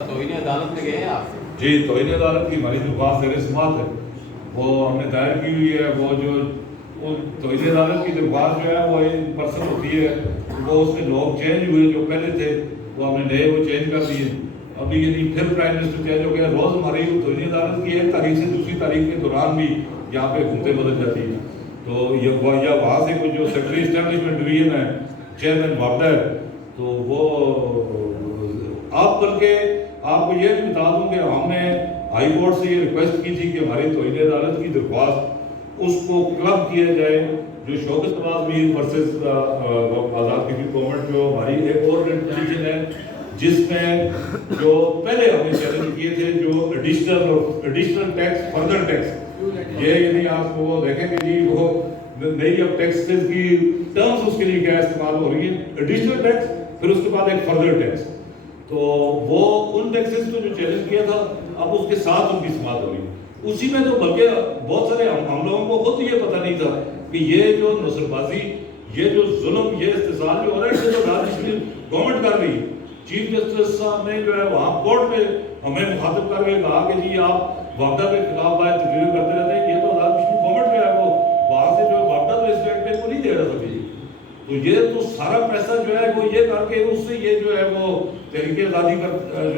توہین عدالت میں گئے ہیں آپ؟ جی، توہین عدالت کی ہماری جو بات زیر سماعت ہے وہ ہم نے دائر کی ہوئی ہے. وہ جو توہین عدالت کی درخواست جو ہے وہ ان پرسن ہوتی ہے، وہ اس میں لوگ چینج ہوئے، جو پہلے تھے وہ ہم نے نئے وہ چینج کر دیے. ابھی یعنی پھر پرائم منسٹر چینج ہو گیا. روز ہماری توہین عدالت کی ایک تاریخ سے دوسری تاریخ کے دوران بھی یہاں پہ حکومتیں بدل جاتی ہیں. تو یا وہاں سے کوئی جو سیکرٹری اسٹیبلشمنٹ ڈویژن ہے، چیئرمین وابڈا ہے، تو وہ آپ بلکہ آپ کو یہ بھی بتا دوں کہ ہم نے ہائی کورٹ سے یہ ریکویسٹ کی تھی کہ ہماری توہین عدالت کی درخواست اس کو کلب کیا جائے جو شوکت نواز میر ورسز آزاد کشمیر گورنمنٹ، جو ہماری ایک اور پوزیشن ہے جس میں جو پہلے ہم نے چیلنج کیے تھے، جو ایڈیشنل ٹیکس، فردر ٹیکس، یہ یعنی آپ کو وہ دیکھیں کہ جی وہ نئی اب ٹیکسز کی ٹرمز اس کے لیے کیا استعمال ہو رہی ہے، ایڈیشنل ٹیکس، پھر اس کے بعد ایک فردر ٹیکس. تو وہ ان ٹیکسز کو جو چیلنج کیا تھا اب اس کے ساتھ ان کی سماعت ہوئی. اسی میں تو بلکہ بہت سارے ہم لوگوں کو خود یہ پتہ نہیں تھا کہ یہ جو نصر بازی، یہ جو ظلم، یہ استحصال جو ہو رہا ہے، یہ تو آزاد کشمیر گورنمنٹ کر رہی ہے. چیف جسٹس صاحب نے جو ہے وہاں کورٹ میں ہمیں مخاطب کر کے کہا کہ جی آپ وابڈا کے خلاف باہر تقریر کرتے رہتے ہیں، یہ تو آزاد کشمیر گورنمنٹ جو ہے وہ وہاں سے جو ہے وابڈا تو اس ریٹ پہ کو نہیں دے رہا تھا. تو یہ تو سارا پیسہ جو ہے وہ یہ کر کے اس سے یہ جو ہے وہ تحریک آزادی کا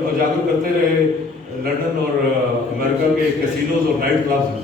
اجاگر کرتے رہے لندن اور امریکہ کے کیسینوز اور نائٹ کلبز میں.